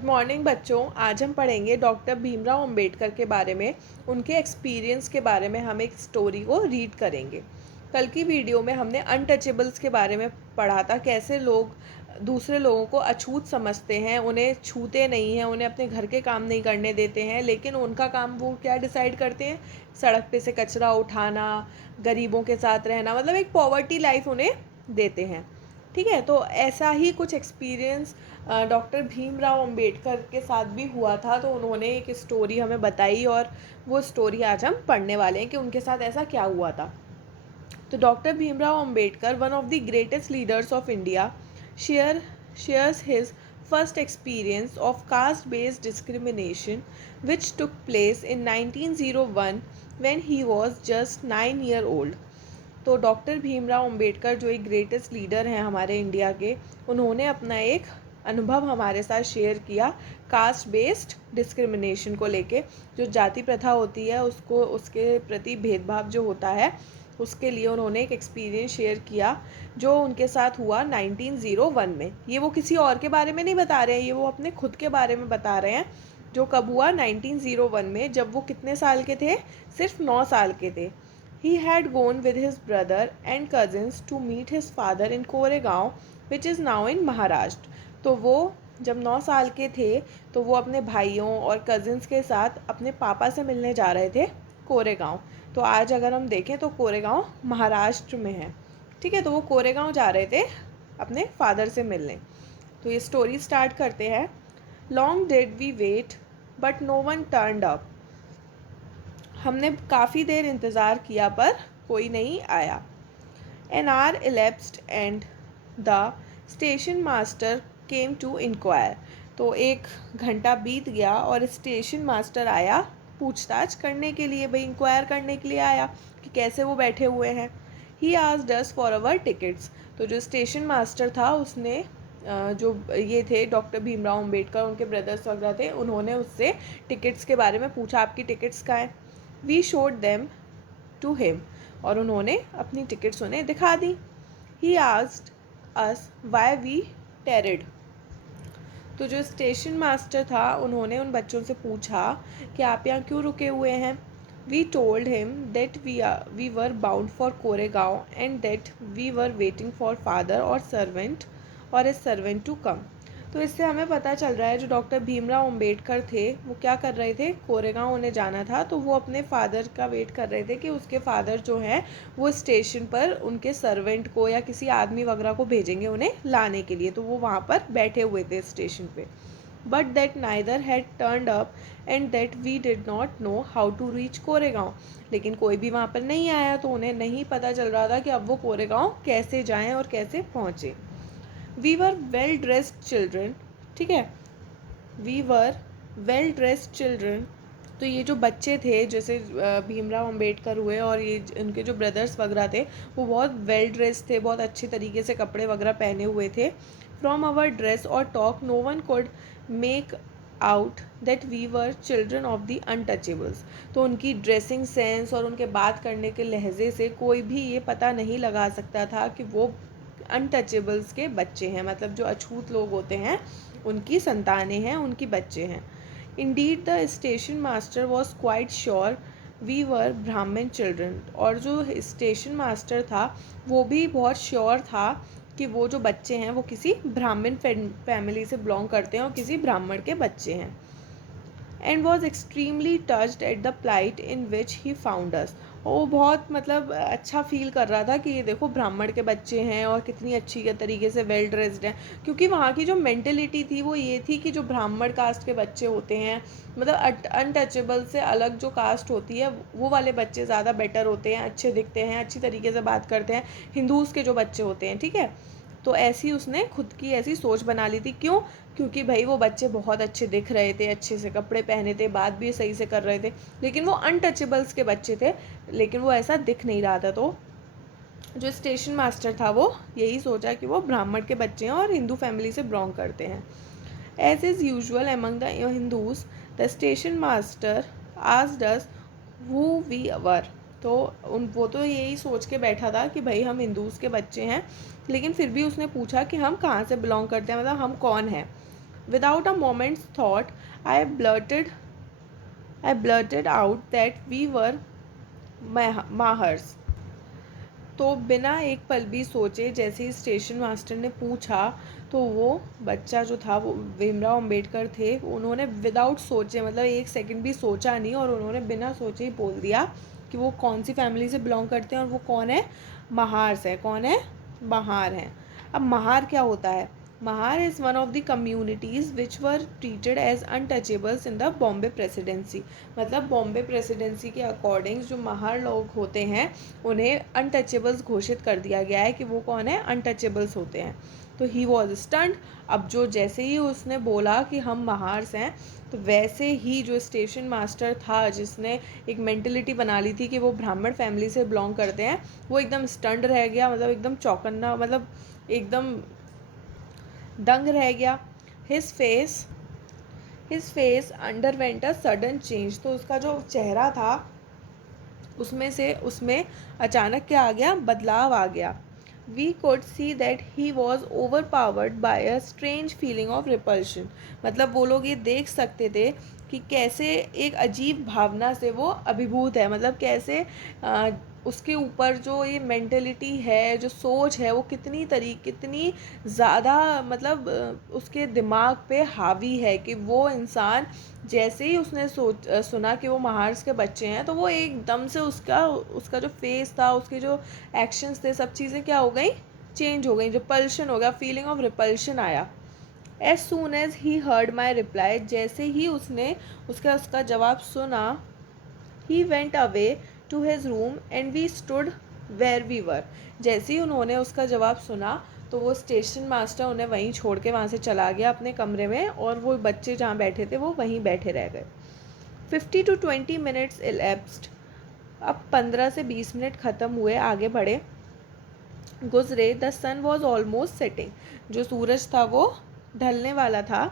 Good morning बच्चों। आज हम पढ़ेंगे डॉक्टर भीमराव अंबेडकर के बारे में। उनके एक्सपीरियंस के बारे में हम एक स्टोरी को रीड करेंगे। कल की वीडियो में हमने अनटचेबल्स के बारे में पढ़ा था, कैसे लोग दूसरे लोगों को अछूत समझते हैं, उन्हें छूते नहीं हैं, उन्हें अपने घर के काम नहीं करने देते हैं, लेकिन उनका काम वो क्या डिसाइड करते हैं, सड़क पे से कचरा उठाना, गरीबों के साथ रहना, मतलब एक पॉवर्टी लाइफ उन्हें देते हैं। ठीक है, तो ऐसा ही कुछ एक्सपीरियंस डॉक्टर भीमराव अंबेडकर के साथ भी हुआ था। तो उन्होंने एक स्टोरी हमें बताई और वो स्टोरी आज हम पढ़ने वाले हैं कि उनके साथ ऐसा क्या हुआ था। तो doctor Bhimrao Ambedkar, one of the greatest leaders of India, shares his first experience of caste-based discrimination, which took place in 1901 when he was just 9 year old. तो डॉक्टर भीमराव अंबेडकर जो एक ग्रेटेस्ट लीडर हैं हमारे इंडिया के, उन्होंने अपना एक अनुभव हमारे साथ शेयर किया कास्ट बेस्ड डिस्क्रिमिनेशन को लेके। जो जाति प्रथा होती है उसको, उसके प्रति भेदभाव जो होता है, उसके लिए उन्होंने एक एक्सपीरियंस शेयर किया जो उनके साथ हुआ 1901 में। ये वो किसी और के बारे में नहीं बता रहे हैं, ये वो अपने खुद के बारे में बता रहे हैं। जो कब हुआ, 1901 में, जब वो कितने साल के थे, सिर्फ 9 साल के थे। He had gone with his brother and cousins to meet his father in Koregaon, which is now in Maharashtra. तो वो जब 9 साल के थे तो वो अपने भाइयों और कज़िन्स के साथ अपने पापा से मिलने जा रहे थे कोरेगांव। तो आज अगर हम देखें तो कोरेगांव महाराष्ट्र में है। ठीक है, तो वो कोरेगांव जा रहे थे अपने फादर से मिलने। तो ये स्टोरी स्टार्ट करते हैं। Long did we wait but no one turned up. हमने काफ़ी देर इंतज़ार किया पर कोई नहीं आया। An hour elapsed and the station master came to inquire. तो एक घंटा बीत गया और स्टेशन मास्टर आया पूछताछ करने के लिए, भाई इंक्वायर करने के लिए आया कि कैसे वो बैठे हुए हैं। ही asked us for our tickets. तो जो स्टेशन मास्टर था उसने जो ये थे डॉक्टर भीमराव अंबेडकर, उनके ब्रदर्स वगैरह थे, उन्होंने उससे टिकट्स के बारे में पूछा, आपकी टिकट्स कहाँ हैं। We showed them to him, और उन्होंने अपनी टिकट्स उन्हें दिखा दी। He asked us why we tarried. तो जो स्टेशन मास्टर था उन्होंने उन बच्चों से पूछा कि आप यहाँ क्यों रुके हुए हैं। We told him that we were bound for Koregaon and that we were waiting for father or a servant to come. तो इससे हमें पता चल रहा है जो डॉक्टर भीमराव अंबेडकर थे वो क्या कर रहे थे, कोरेगांव उन्हें जाना था, तो वो अपने फादर का वेट कर रहे थे कि उसके फादर जो हैं वो स्टेशन पर उनके सर्वेंट को या किसी आदमी वगैरह को भेजेंगे उन्हें लाने के लिए। तो वो वहाँ पर बैठे हुए थे स्टेशन पे। But that neither had turned up and that we did not know how to reach Koregaon. लेकिन कोई भी वहाँ पर नहीं आया, तो उन्हें नहीं पता चल रहा था कि अब वो कोरेगांव कैसे जाएँ और कैसे पहुँचे। We were well dressed children. ठीक है, we were well dressed children. तो ये जो बच्चे थे, जैसे भीमराव अंबेडकर हुए और ये उनके जो ब्रदर्स वगैरह थे, वो बहुत वेल ड्रेस्ड थे, बहुत अच्छी तरीके से कपड़े वगैरह पहने हुए थे। From our dress or talk no one could make out that we were children of the untouchables. तो उनकी ड्रेसिंग सेंस और उनके बात करने के लहजे से कोई भी ये पता नहीं लगा सकता था कि वो अनटचेबल्स के बच्चे हैं, मतलब जो अछूत लोग होते हैं उनकी संतानें हैं, उनकी बच्चे हैं। Indeed the station master was quite sure we were Brahmin children. और जो स्टेशन मास्टर था वो भी बहुत श्योर था कि वो जो बच्चे हैं वो किसी ब्राह्मण फैमिली से बिलोंग करते हैं और किसी ब्राह्मण के बच्चे हैं। And was extremely touched at the plight in which he found us. और वो बहुत मतलब अच्छा फील कर रहा था कि ये देखो ब्राह्मण के बच्चे हैं और कितनी अच्छी तरीके से वेल ड्रेस्ड हैं। क्योंकि वहाँ की जो मेंटेलिटी थी वो ये थी कि जो ब्राह्मण कास्ट के बच्चे होते हैं, मतलब अनटचेबल से अलग जो कास्ट होती है, वो वाले बच्चे ज़्यादा बेटर होते हैं, अच्छे दिखते हैं, अच्छी तरीके से बात करते हैं, हिंदूज़ के जो बच्चे होते हैं। ठीक है, तो ऐसी उसने खुद की ऐसी सोच बना ली थी। क्यों? क्योंकि भाई वो बच्चे बहुत अच्छे दिख रहे थे, अच्छे से कपड़े पहने थे, बात भी सही से कर रहे थे, लेकिन वो अनटचेबल्स के बच्चे थे, लेकिन वो ऐसा दिख नहीं रहा था। तो जो स्टेशन मास्टर था वो यही सोचा कि वो ब्राह्मण के बच्चे हैं और हिंदू फैमिली से बिलोंग करते हैं। As is usual among the Hindus, the station master asked us who we were. तो वो तो यही सोच के बैठा था कि भाई हम हिंदूज़ के बच्चे हैं, लेकिन फिर भी उसने पूछा कि हम कहाँ से बिलोंग करते हैं, मतलब हम कौन हैं। Without a moment's thought, I blurted I blurted out that we were Mahars. तो बिना एक पल भी सोचे जैसे ही स्टेशन मास्टर ने पूछा, तो वो बच्चा जो था वो भीमराव अंबेडकर थे, उन्होंने विदाउट सोचे, मतलब एक सेकंड भी सोचा नहीं, और उन्होंने बिना सोचे ही बोल दिया कि वो कौन सी फैमिली से बिलोंग करते हैं और वो कौन है, महार है। कौन है, महार हैं। अब महार क्या होता है? Mahar is one of the communities which were treated as untouchables in the Bombay presidency. मतलब बॉम्बे प्रेसिडेंसी के अकॉर्डिंग जो महार लोग होते हैं उन्हें अनटचेबल्स घोषित कर दिया गया है कि वो कौन है, अनटचेबल्स होते हैं। तो ही वॉज स्टंट। अब जो जैसे ही उसने बोला कि हम महार्स हैं, तो वैसे ही जो स्टेशन मास्टर था जिसने एक मेंटलिटी बना ली थी कि वो ब्राह्मण फैमिली से बिलोंग करते हैं, वो एकदम स्टंट रह गया, मतलब एकदम चौकन्ना, मतलब एकदम दंग रह गया। His face underwent a sudden change. तो उसका जो चेहरा था उसमें अचानक क्या आ गया, बदलाव आ गया। We could see that he was overpowered by a strange feeling of repulsion। मतलब वो लोग ये देख सकते थे कि कैसे एक अजीब भावना से वो अभिभूत है, मतलब कैसे उसके ऊपर जो ये मेंटलिटी है, जो सोच है, वो कितनी ज़्यादा, मतलब उसके दिमाग पे हावी है कि वो इंसान जैसे ही उसने सुना कि वो महार्स के बच्चे हैं, तो वो एकदम से उसका जो फेस था, उसके जो एक्शंस थे, सब चीज़ें क्या हो गई, चेंज हो गई, रिपल्शन हो गया, फीलिंग ऑफ रिपल्शन आया। As soon as he heard my reply, जैसे ही उसने उसका जवाब सुना, he went away to his room and we stood where we were. जैसे ही उन्होंने उसका जवाब सुना, तो वो स्टेशन मास्टर उन्हें वहीं छोड़ के वहाँ से चला गया अपने कमरे में, और वो बच्चे जहाँ बैठे थे वो वहीं बैठे रह गए। 50 to 20 minutes elapsed। अब 15 से 20 मिनट ख़त्म हुए, आगे बढ़े, गुजरे। The sun was almost setting. जो सूरज था वो ढलने वाला था।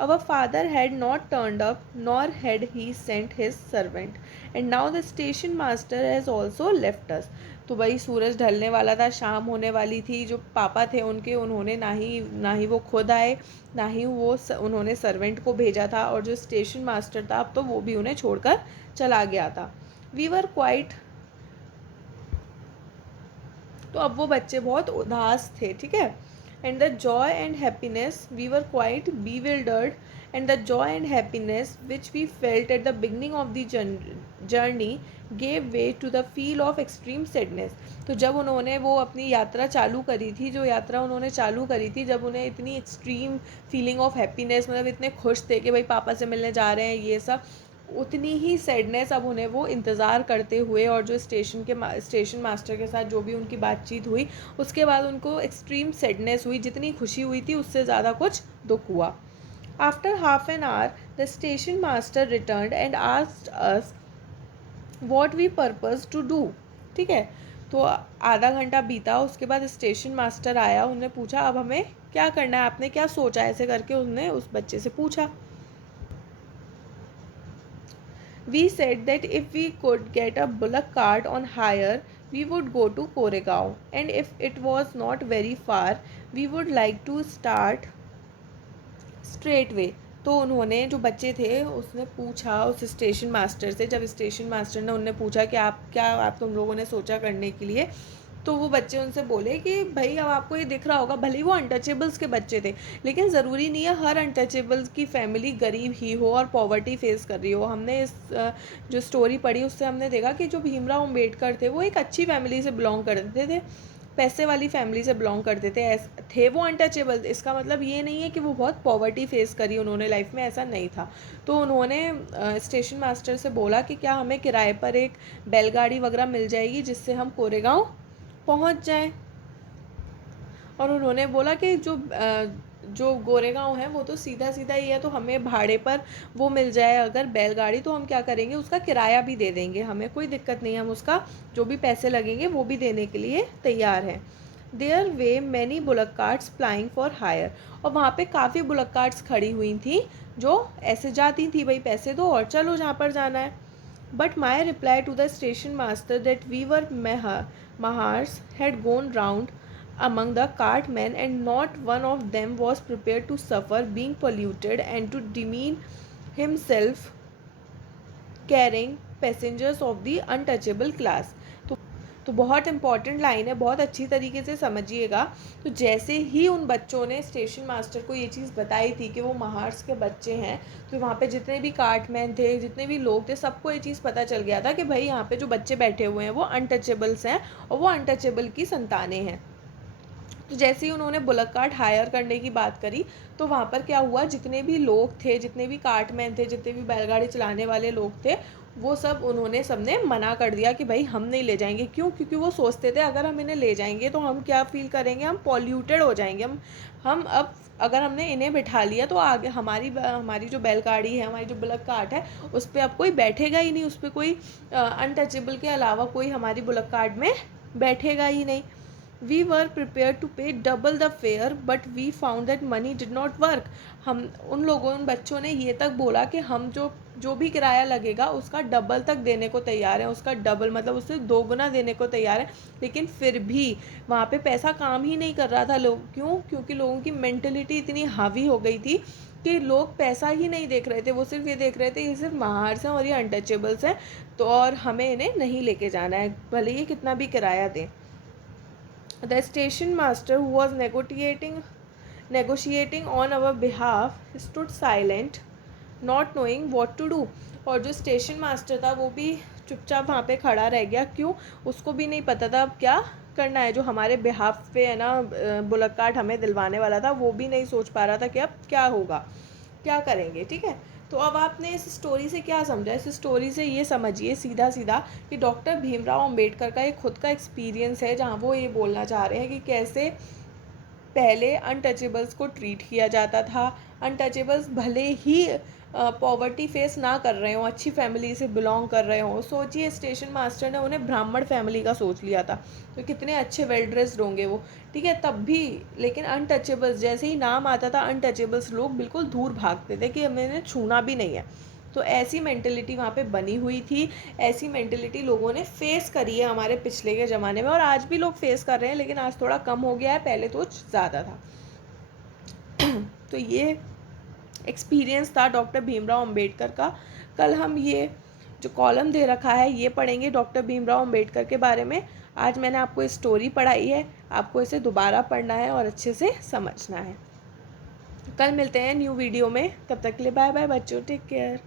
Our father had not turned up nor had he sent his servant and now the station master has also left us. तो वही सूरज ढलने वाला था, शाम होने वाली थी। जो पापा थे उन्होंने ना ही वो खुद आए, ना ही उन्होंने सर्वेंट को भेजा था, और जो स्टेशन मास्टर था अब तो वो भी उन्हें छोड़कर चला गया था। We were quiet. तो अब वो बच्चे बहुत उदास थे, ठीक है। And the joy and happiness, we were quite bewildered, and the joy and happiness which we felt at the beginning of the journey gave way to the feel of extreme sadness. तो जब उन्होंने वो अपनी यात्रा चालू करी थी, जो यात्रा उन्होंने चालू करी थी, जब उन्हें इतनी एक्सट्रीम फीलिंग ऑफ हैप्पीनेस, मतलब इतने खुश थे कि भाई पापा से मिलने जा रहे हैं, ये सब, उतनी ही सैडनेस अब उन्हें वो इंतज़ार करते हुए, और जो स्टेशन मास्टर के साथ जो भी उनकी बातचीत हुई, उसके बाद उनको एक्सट्रीम सैडनेस हुई। जितनी खुशी हुई थी उससे ज़्यादा कुछ दुख हुआ। After half an hour the station master return and asked us what we purpose to do. ठीक है, तो आधा घंटा बीता, उसके बाद स्टेशन मास्टर आया, उन्होंने पूछा अब हमें क्या करना है, आपने क्या सोचा, ऐसे करके उन्होंने उस बच्चे से पूछा। We said that if we could get a bullock cart on hire, we would go to Koregaon, and if it was not very far, we would like to start straight way। तो उन्होंने, जो बच्चे थे, उसने पूछा उस station master से, जब स्टेशन मास्टर ने उन्हें पूछा कि आप तुम लोगों ने सोचा करने के लिए, तो वो बच्चे उनसे बोले कि भाई अब आपको ये दिख रहा होगा, भले ही वो अनटचेबल्स के बच्चे थे, लेकिन ज़रूरी नहीं है हर अनटचेबल्स की फैमिली गरीब ही हो और पॉवर्टी फेस कर रही हो। हमने इस जो स्टोरी पढ़ी उससे हमने देखा कि जो भीमराव अम्बेडकर थे वो एक अच्छी फैमिली से बिलोंग करते थे, पैसे वाली फैमिली से बिलोंग करते थे वो अनटचेबल। इसका मतलब ये नहीं है कि वो बहुत पॉवर्टी फेस करी उन्होंने लाइफ में, ऐसा नहीं था। तो उन्होंने स्टेशन मास्टर से बोला कि क्या हमें किराए पर एक बैलगाड़ी वगैरह मिल जाएगी जिससे हम कोरेगांव पहुंच जाएं। और उन्होंने बोला कि जो गोरेगांव है वो तो सीधा सीधा ही है, तो हमें भाड़े पर वो मिल जाए अगर बैलगाड़ी, तो हम क्या करेंगे, उसका किराया भी दे देंगे, हमें कोई दिक्कत नहीं है, हम उसका जो भी पैसे लगेंगे वो भी देने के लिए तैयार हैं। There were many bullock carts plying for hire. और वहाँ पे काफ़ी बुलक कार्ट्स खड़ी हुई थी जो ऐसे जाती थी, भाई पैसे दो और चलो जहाँ पर जाना है। But my reply to the station master that we were Mahars had gone round among the cartmen, and not one of them was prepared to suffer being polluted and to demean himself carrying passengers of the untouchable class। तो बहुत important line है, बहुत अच्छी तरीके से समझिएगा। तो जैसे ही उन बच्चों ने स्टेशन मास्टर को ये चीज़ बताई थी कि वो महार्स के बच्चे हैं, तो वहाँ पे जितने भी कार्टमैन थे, जितने भी लोग थे, सबको ये चीज़ पता चल गया था कि भाई यहाँ पे जो बच्चे बैठे हुए हैं वो अनटचेबल्स हैं और वो अनटचेबल की संतानें हैं। तो जैसे ही उन्होंने बुलक कार्ट हायर करने की बात करी, तो वहाँ पर क्या हुआ, जितने भी लोग थे, जितने भी कार्टमैन थे, जितने भी बैलगाड़ी चलाने वाले लोग थे, वो सब उन्होंने सबने मना कर दिया कि भाई हम नहीं ले जाएंगे। क्यों? क्योंकि वो सोचते थे अगर हम इन्हें ले जाएंगे तो हम क्या फील करेंगे, हम पॉल्यूटेड हो जाएंगे। हम अब अगर हमने इन्हें बिठा लिया तो आगे हमारी जो बैलगाड़ी है, हमारी जो बुलक कार्ट है, उस पर अब कोई बैठेगा ही नहीं, उस पर कोई अनटचेबल के अलावा कोई हमारी बुलक कार्ट में बैठेगा ही नहीं। We were prepared to pay double the fare, but we found that money did not work। उन बच्चों ने ये तक बोला कि हम जो भी किराया लगेगा उसका डबल तक देने को तैयार हैं, उसका डबल मतलब उससे 2 गुना देने को तैयार हैं, लेकिन फिर भी वहाँ पे पैसा काम ही नहीं कर रहा था। क्यों? क्योंकि लोगों की मेंटलिटी इतनी हावी हो गई थी कि लोग पैसा ही नहीं देख रहे थे, वो सिर्फ ये देख रहे थे ये सिर्फ महार्स हैं और ये अनटचेबल्स हैं, तो और हमें इन्हें नहीं लेके जाना है, भले ही कितना भी किराया दें। The station master, who was negotiating on our behalf, stood silent, not knowing what to do। और जो स्टेशन मास्टर था वो भी चुपचाप वहाँ पे खड़ा रह गया। क्यों? उसको भी नहीं पता था अब क्या करना है। जो हमारे बिहाफ पे है ना बुलक कार्ट हमें दिलवाने वाला था, वो भी नहीं सोच पा रहा था कि अब क्या होगा, क्या करेंगे। ठीक है, तो अब आपने इस स्टोरी से क्या समझा? इस स्टोरी से ये समझिए सीधा सीधा कि डॉक्टर भीमराव अंबेडकर का एक खुद का एक्सपीरियंस है, जहाँ वो ये बोलना चाह रहे हैं कि कैसे पहले अनटचेबल्स को ट्रीट किया जाता था। अनटचेबल्स भले ही पॉवर्टी फेस ना कर रहे हों, अच्छी फैमिली से बिलोंग कर रहे हों। सोचिए स्टेशन मास्टर ने उन्हें ब्राह्मण फैमिली का सोच लिया था, तो कितने अच्छे वेल ड्रेस्ड होंगे वो। ठीक है, तब भी लेकिन अनटचेबल्स जैसे ही नाम आता था, अनटचेबल्स लोग बिल्कुल दूर भागते थे कि हमें इन्हें छूना भी नहीं है। तो ऐसी मेंटेलिटी वहाँ पे बनी हुई थी, ऐसी मेंटेलिटी लोगों ने फेस करी है हमारे पिछले के ज़माने में, और आज भी लोग फेस कर रहे हैं, लेकिन आज थोड़ा कम हो गया है, पहले तो ज़्यादा था। तो ये एक्सपीरियंस था डॉक्टर भीमराव अंबेडकर का। कल हम ये जो कॉलम दे रखा है ये पढ़ेंगे डॉक्टर भीमराव अंबेडकर के बारे में। आज मैंने आपको ये स्टोरी पढ़ाई है, आपको इसे दोबारा पढ़ना है और अच्छे से समझना है। कल मिलते हैं न्यू वीडियो में, तब तक के लिए बाय बाय बच्चों, टेक केयर।